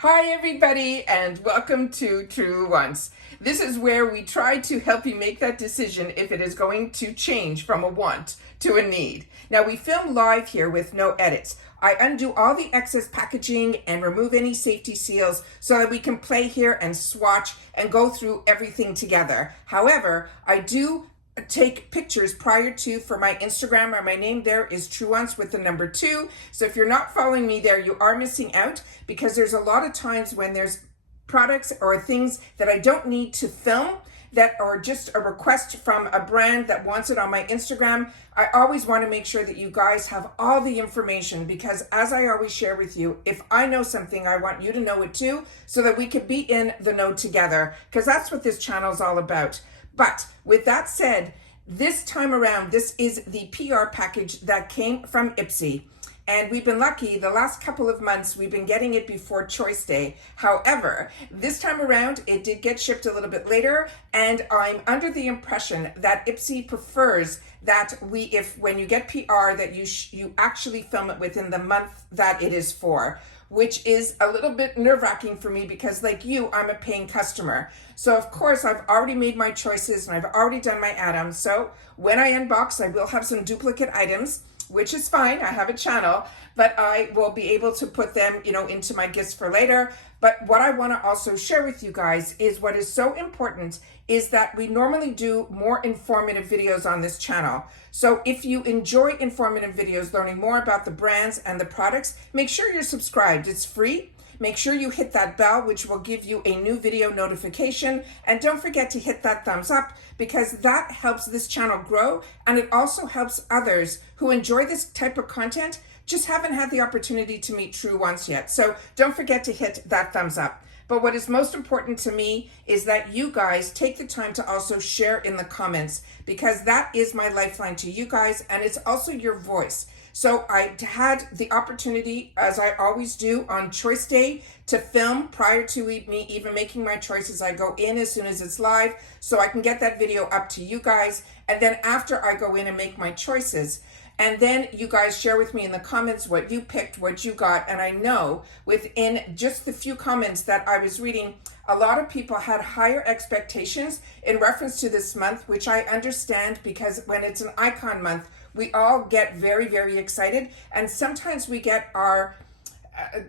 Hi everybody and welcome to Truewants. This is where we try to help you make that decision if it is going to change from a want to a need. Now we film live here with no edits. I undo all the excess packaging and remove any safety seals so that we can play here and swatch and go through everything together. However, I do take pictures prior to for my Instagram, or my name there is Truewants with the number 2. So if you're not following me there, you are missing out, because there's a lot of times when there's products or things that I don't need to film that are just a request from a brand that wants it on my Instagram. I always want to make sure that you guys have all the information, because as I always share with you, if I know something, I want you to know it too, so that we could be in the know together, because that's what this channel is all about. But with that said, this time around, this is the PR package that came from IPSY. And we've been lucky, the last couple of months, we've been getting it before Choice Day. However, this time around, it did get shipped a little bit later, and I'm under the impression that IPSY prefers that when you get PR, that you actually film it within the month that it is for, which is a little bit nerve-wracking for me because, like you, I'm a paying customer. So of course, I've already made my choices and I've already done my add-ons. So when I unbox, I will have some duplicate items, which is fine. I have a channel, but I will be able to put them, into my gifts for later. But what I want to also share with you guys is what is so important is that we normally do more informative videos on this channel. So if you enjoy informative videos, learning more about the brands and the products, make sure you're subscribed. It's free. Make sure you hit that bell, which will give you a new video notification. And don't forget to hit that thumbs up, because that helps this channel grow. And it also helps others who enjoy this type of content, just haven't had the opportunity to meet Truewants yet. So don't forget to hit that thumbs up. But what is most important to me is that you guys take the time to also share in the comments, because that is my lifeline to you guys, and it's also your voice. So I had the opportunity, as I always do on Choice Day, to film prior to me even making my choices. I go in as soon as it's live so I can get that video up to you guys. And then after I go in and make my choices, and then you guys share with me in the comments what you picked, what you got. And I know within just the few comments that I was reading, a lot of people had higher expectations in reference to this month, which I understand, because when it's an icon month, we all get very, very excited. And sometimes we get our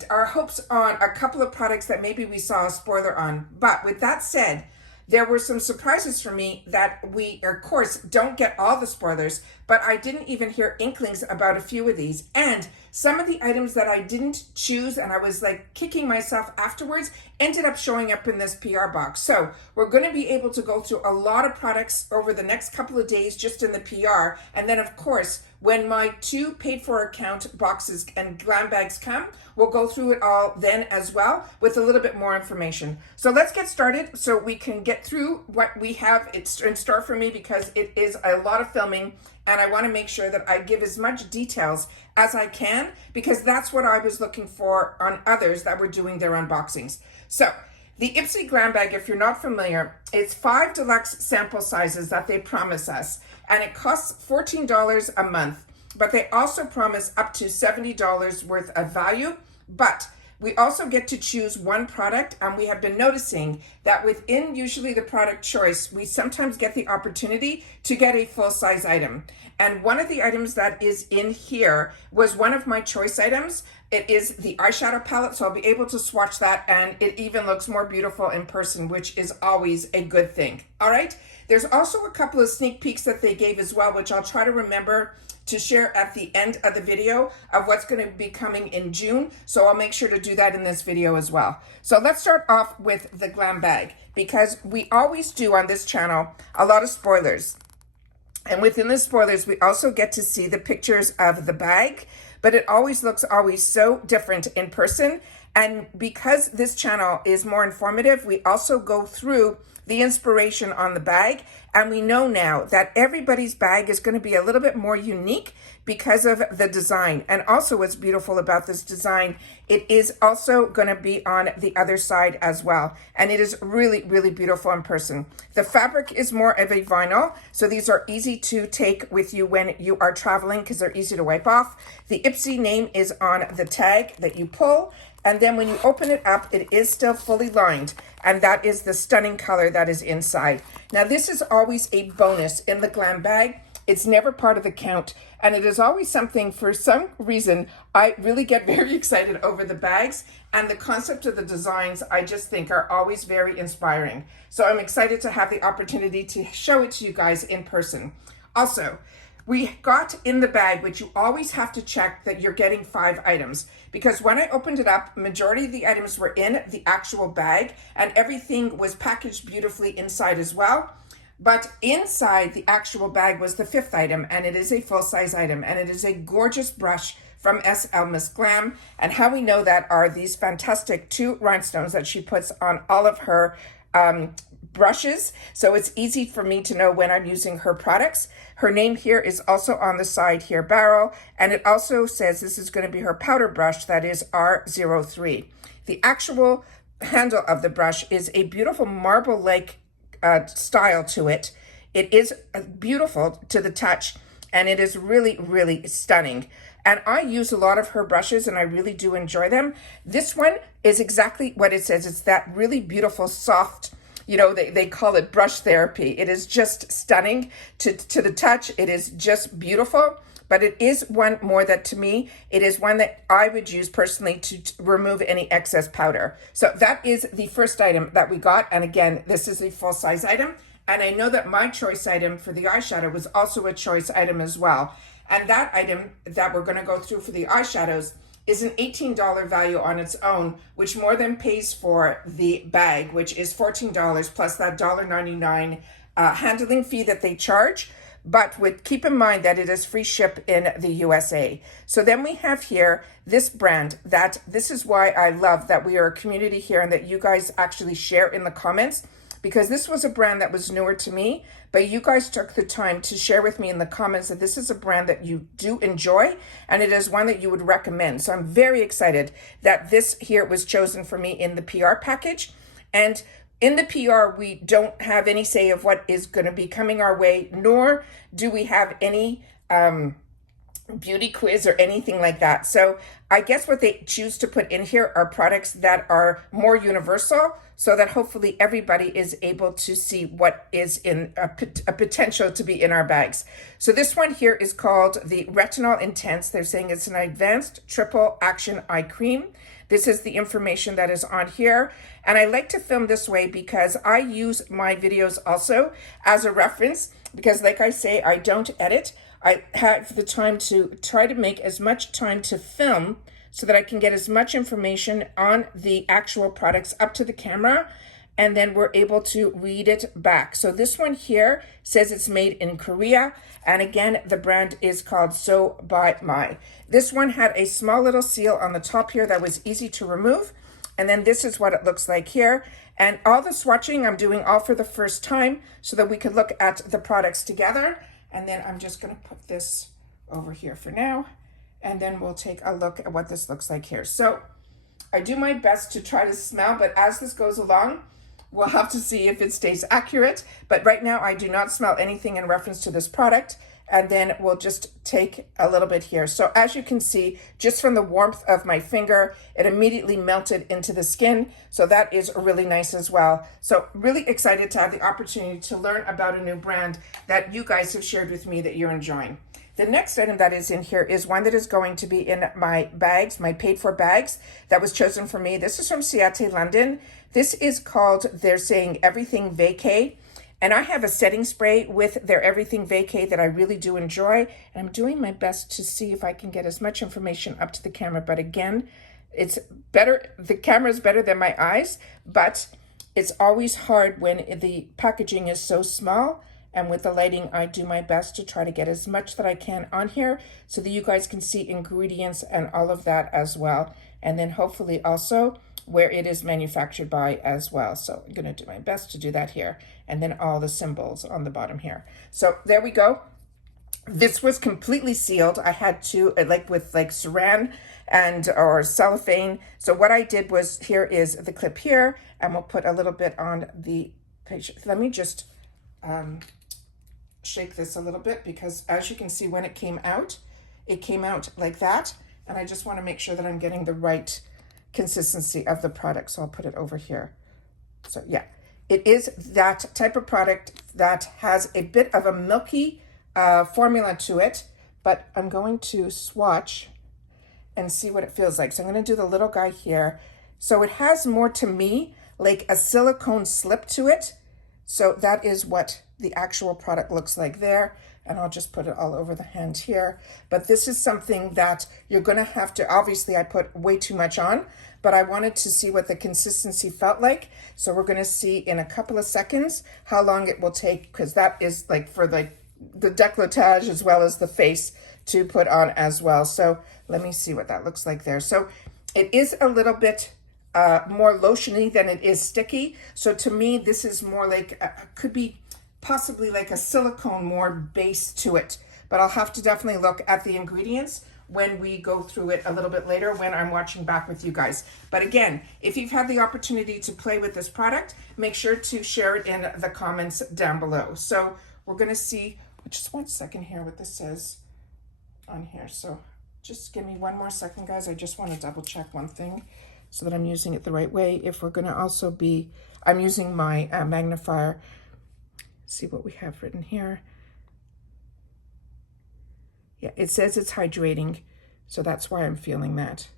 hopes on a couple of products that maybe we saw a spoiler on. But with that said, there were some surprises for me that we, of course, don't get all the spoilers, but I didn't even hear inklings about a few of these. And some of the items that I didn't choose, and I was like kicking myself afterwards, ended up showing up in this PR box. So we're going to be able to go through a lot of products over the next couple of days just in the PR. And then, of course, when my 2 paid for account boxes and GlamBags come, we'll go through it all then as well with a little bit more information. So let's get started so we can get through what we have in store for me, because it is a lot of filming and I want to make sure that I give as much details as I can, because that's what I was looking for on others that were doing their unboxings. So the IPSY GlamBag, if you're not familiar, it's 5 deluxe sample sizes that they promise us, and it costs $14 a month, but they also promise up to $70 worth of value. But we also get to choose one product, and we have been noticing that within usually the product choice, we sometimes get the opportunity to get a full-size item. And one of the items that is in here was one of my choice items. It is the eyeshadow palette, so I'll be able to swatch that, and it even looks more beautiful in person, which is always a good thing. All right, there's also a couple of sneak peeks that they gave as well, which I'll try to remember to share at the end of the video of what's going to be coming in June. So I'll make sure to do that in this video as well. So let's start off with the GlamBag, because we always do on this channel a lot of spoilers. And within the spoilers, we also get to see the pictures of the bag, but it always looks so different in person. And because this channel is more informative, we also go through the inspiration on the bag. And we know now that everybody's bag is going to be a little bit more unique because of the design. And also what's beautiful about this design, it is also going to be on the other side as well. And it is really, really beautiful in person. The fabric is more of a vinyl, so these are easy to take with you when you are traveling because they're easy to wipe off. The IPSY name is on the tag that you pull. And then when you open it up, it is still fully lined. And that is the stunning color that is inside. Now, this is always a bonus in the Glam bag. It's never part of the count. And it is always something, for some reason, I really get very excited over the bags. And the concept of the designs, I just think, are always very inspiring. So I'm excited to have the opportunity to show it to you guys in person. Also, we got in the bag, which you always have to check that you're getting 5 items, because when I opened it up, majority of the items were in the actual bag and everything was packaged beautifully inside as well. But inside the actual bag was the 5th item, and it is a full-size item, and it is a gorgeous brush from SL Miss Glam. And how we know that are these fantastic 2 rhinestones that she puts on all of her brushes, so it's easy for me to know when I'm using her products. Her name here is also on the side here, Barrel, and it also says this is going to be her powder brush, that is R03. The actual handle of the brush is a beautiful marble-like style to it. It is beautiful to the touch, and it is really, really stunning. And I use a lot of her brushes, and I really do enjoy them. This one is exactly what it says. It's that really beautiful, soft, you know, they call it brush therapy. It is just stunning to the touch. It is just beautiful, but it is one more that, to me, it is one that I would use personally to remove any excess powder. So that is the first item that we got. And again, this is a full-size item. And I know that my choice item for the eyeshadow was also a choice item as well. And that item that we're going to go through for the eyeshadows is an $18 value on its own, which more than pays for the bag, which is $14 plus that $1.99 handling fee that they charge. But keep in mind that it is free ship in the USA. So then we have here this brand that this is why I love that we are a community here and that you guys actually share in the comments, because this was a brand that was newer to me, but you guys took the time to share with me in the comments that this is a brand that you do enjoy and it is one that you would recommend. So I'm very excited that this here was chosen for me in the PR package. And in the PR, we don't have any say of what is going to be coming our way, nor do we have any beauty quiz or anything like that. So I guess what they choose to put in here are products that are more universal, so that hopefully everybody is able to see what is in a potential to be in our bags. So this one here is called the Retinol Intense. They're saying it's an advanced triple action eye cream. This is the information that is on here. And I like to film this way because I use my videos also as a reference, because like I say, I don't edit. I have the time to try to make as much time to film so that I can get as much information on the actual products up to the camera, and then we're able to read it back. So this one here says it's made in Korea, and again, the brand is called So by My. This one had a small little seal on the top here that was easy to remove, and then this is what it looks like here. And all the swatching I'm doing all for the first time so that we could look at the products together. And then I'm just going to put this over here for now, and then we'll take a look at what this looks like here. So I do my best to try to smell, but as this goes along, we'll have to see if it stays accurate. But right now I do not smell anything in reference to this product. And then we'll just take a little bit here. So as you can see, just from the warmth of my finger, it immediately melted into the skin. So that is really nice as well. So really excited to have the opportunity to learn about a new brand that you guys have shared with me that you're enjoying. The next item that is in here is one that is going to be in my bags, my paid for bags that was chosen for me. This is from Ciate London. This is called, they're saying, Everything Vacay. And I have a setting spray with their Everything Vacay that I really do enjoy. And I'm doing my best to see if I can get as much information up to the camera. But again, it's better, the camera is better than my eyes, but it's always hard when the packaging is so small. And with the lighting, I do my best to try to get as much that I can on here so that you guys can see ingredients and all of that as well. And then hopefully also where it is manufactured by as well. So I'm gonna do my best to do that here. And then all the symbols on the bottom here. So there we go. This was completely sealed. I had to, with saran and or cellophane. So what I did was, here is the clip here, and we'll put a little bit on the page. Let me just shake this a little bit, because as you can see, when it came out like that. And I just wanna make sure that I'm getting the right consistency of the product. So I'll put it over here. So yeah, it is that type of product that has a bit of a milky formula to it, but I'm going to swatch and see what it feels like. So I'm going to do the little guy here. So it has more to me like a silicone slip to it. So that is what the actual product looks like there. And I'll just put it all over the hand here. But this is something that you're gonna have to, obviously I put way too much on, but I wanted to see what the consistency felt like. So we're gonna see in a couple of seconds how long it will take, because that is like for the décolletage as well as the face to put on as well. So let me see what that looks like there. So it is a little bit more lotiony than it is sticky. So to me, this is more like, could be possibly like a silicone more base to it, but I'll have to definitely look at the ingredients when we go through it a little bit later when I'm watching back with you guys. But again, if you've had the opportunity to play with this product, make sure to share it in the comments down below. So we're gonna see, just one second here, what this says on here. So just give me one more second, guys. I just want to double check one thing so that I'm using it the right way. If we're gonna also be, I'm using my magnifier. See what we have written here. Yeah, it says it's hydrating, so that's why I'm feeling that.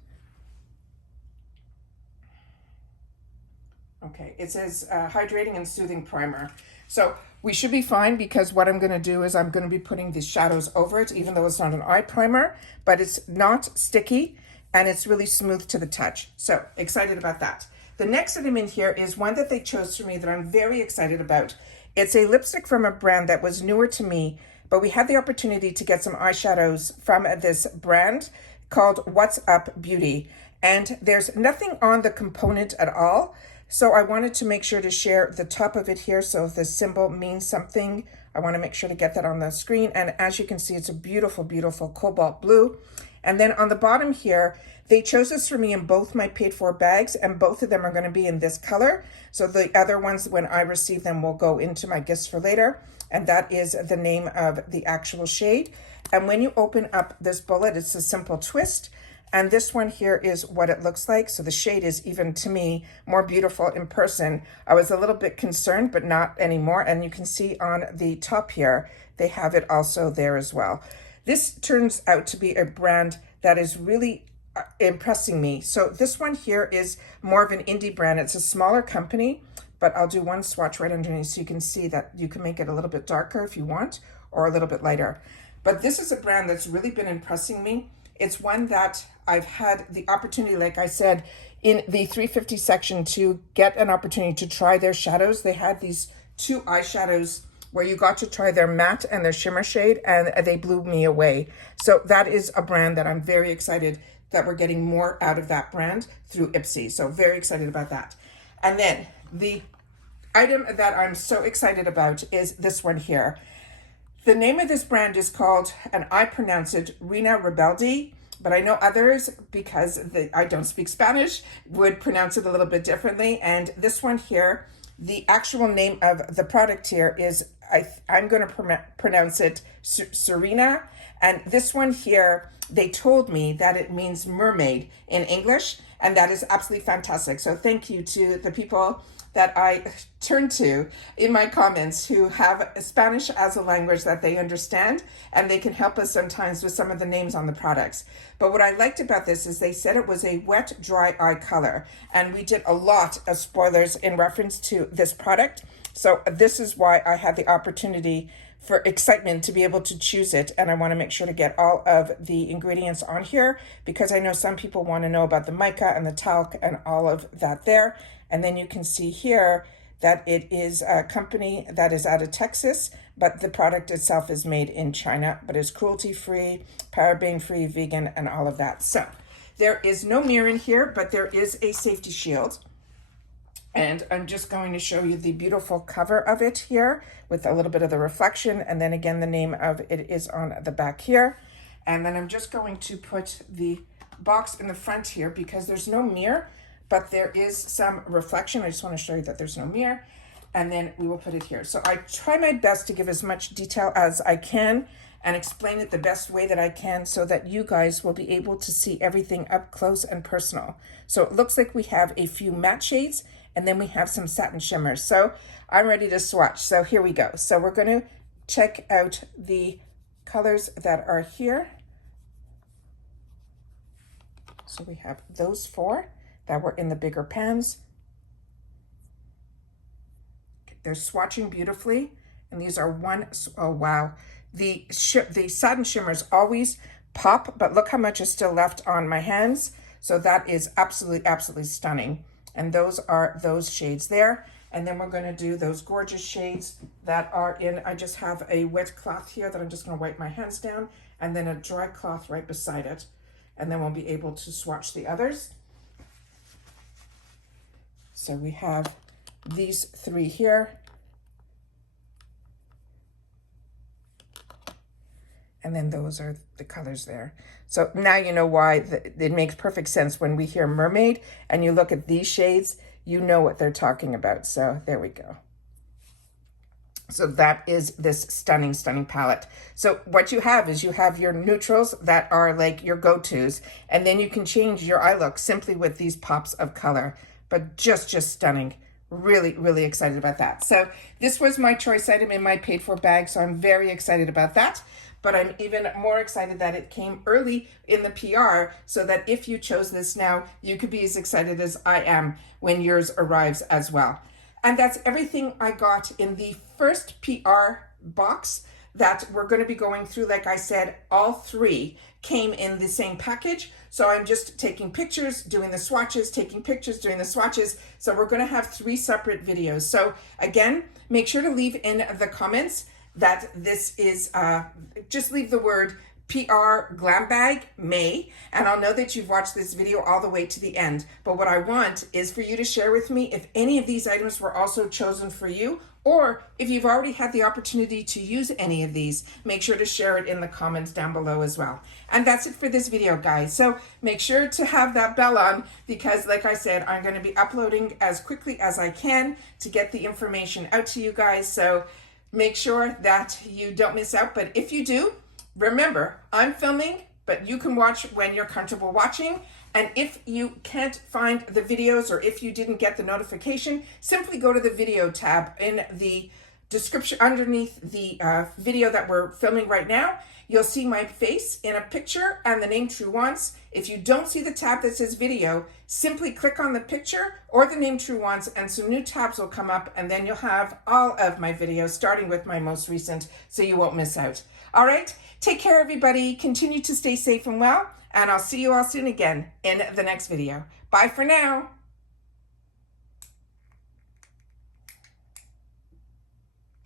Okay, it says hydrating and soothing primer. So we should be fine, because what I'm gonna do is I'm gonna be putting these shadows over it, even though it's not an eye primer, but it's not sticky and it's really smooth to the touch. So excited about that. The next item in here is one that they chose for me that I'm very excited about. It's a lipstick from a brand that was newer to me, but we had the opportunity to get some eyeshadows from this brand called What's Up Beauty. And there's nothing on the component at all. So I wanted to make sure to share the top of it here. So if the symbol means something, I want to make sure to get that on the screen. And as you can see, it's a beautiful, beautiful cobalt blue. And then on the bottom here, they chose this for me in both my paid for bags, and both of them are going to be in this color. So the other ones, when I receive them, will go into my gifts for later. And that is the name of the actual shade. And when you open up this bullet, it's a simple twist. And this one here is what it looks like. So the shade is, even to me, more beautiful in person. I was a little bit concerned, but not anymore. And you can see on the top here, they have it also there as well. This turns out to be a brand that is really impressing me. So this one here is more of an indie brand. It's a smaller company, but I'll do one swatch right underneath so you can see that you can make it a little bit darker if you want, or a little bit lighter. But this is a brand that's really been impressing me. It's one that I've had the opportunity, like I said, in the 350 section to get an opportunity to try their shadows. They had these two eyeshadows where you got to try their matte and their shimmer shade, and they blew me away. So that is a brand that I'm very excited that we're getting more out of that brand through IPSY. So very excited about that. And then the item that I'm so excited about is this one here. The name of this brand is called, and I pronounce it Reina Rebelde, but I know others, because I don't speak Spanish, would pronounce it a little bit differently. And this one here, the actual name of the product here is, I'm going to pronounce it Serena. And this one here, they told me that it means mermaid in English, and that is absolutely fantastic. So thank you to the people that I turn to in my comments who have Spanish as a language that they understand, and they can help us sometimes with some of the names on the products. But what I liked about this is they said it was a wet, dry eye color, and we did a lot of spoilers in reference to this product. So this is why I had the opportunity for excitement to be able to choose it, and I want to make sure to get all of the ingredients on here, because I know some people want to know about the mica and the talc and all of that there. And then you can see here that it is a company that is out of Texas, but the product itself is made in China, but is cruelty-free, paraben-free, vegan, and all of that. So there is no mirror in here, but there is a safety shield. And I'm just going to show you the beautiful cover of it here with a little bit of the reflection. And then again, the name of it is on the back here. And then I'm just going to put the box in the front here because there's no mirror, but there is some reflection. I just want to show you that there's no mirror. And then we will put it here. So I try my best to give as much detail as I can. and explain it the best way that I can so that you guys will be able to see everything up close and personal. So it looks like we have a few matte shades and then we have some satin shimmers. So I'm ready to swatch. So here we go. So we're going to check out the colors that are here. So we have those 4 that were in the bigger pans. They're swatching beautifully. And these are oh wow. The satin shimmers always pop, but look how much is still left on my hands. So that is absolutely, absolutely stunning. And those are those shades there. And then we're going to do those gorgeous shades that are in, I just have a wet cloth here that I'm just going to wipe my hands down, and then a dry cloth right beside it. And then we'll be able to swatch the others. So we have these 3 here. And then those are the colors there. So now you know why it makes perfect sense when we hear mermaid and you look at these shades, you know what they're talking about. So there we go. So that is this stunning, stunning palette. So what you have is you have your neutrals that are like your go-tos, and then you can change your eye look simply with these pops of color, but just stunning. Really, really excited about that. So this was my choice item in my paid for bag, so I'm very excited about that. But I'm even more excited that it came early in the PR so that if you chose this now, you could be as excited as I am when yours arrives as well. And that's everything I got in the first PR box that we're going to be going through. Like I said, all 3 came in the same package. So I'm just taking pictures, doing the swatches, taking pictures, doing the swatches. So we're going to have 3 separate videos. So again, make sure to leave in the comments that this is, just leave the word PR GlamBag May, and I'll know that you've watched this video all the way to the end. But what I want is for you to share with me if any of these items were also chosen for you, or if you've already had the opportunity to use any of these, make sure to share it in the comments down below as well. And that's it for this video, guys. So make sure to have that bell on because, like I said, I'm going to be uploading as quickly as I can to get the information out to you guys. So make sure that you don't miss out. But if you do, remember, I'm filming, but you can watch when you're comfortable watching. And if you can't find the videos or if you didn't get the notification, simply go to the video tab in the description underneath the video that we're filming right now. You'll see my face in a picture and the name Truewants. If you don't see the tab that says video, simply click on the picture or the name Truewants and some new tabs will come up, and then you'll have all of my videos starting with my most recent so you won't miss out. All right, take care everybody, continue to stay safe and well, and I'll see you all soon again in the next video. Bye for now.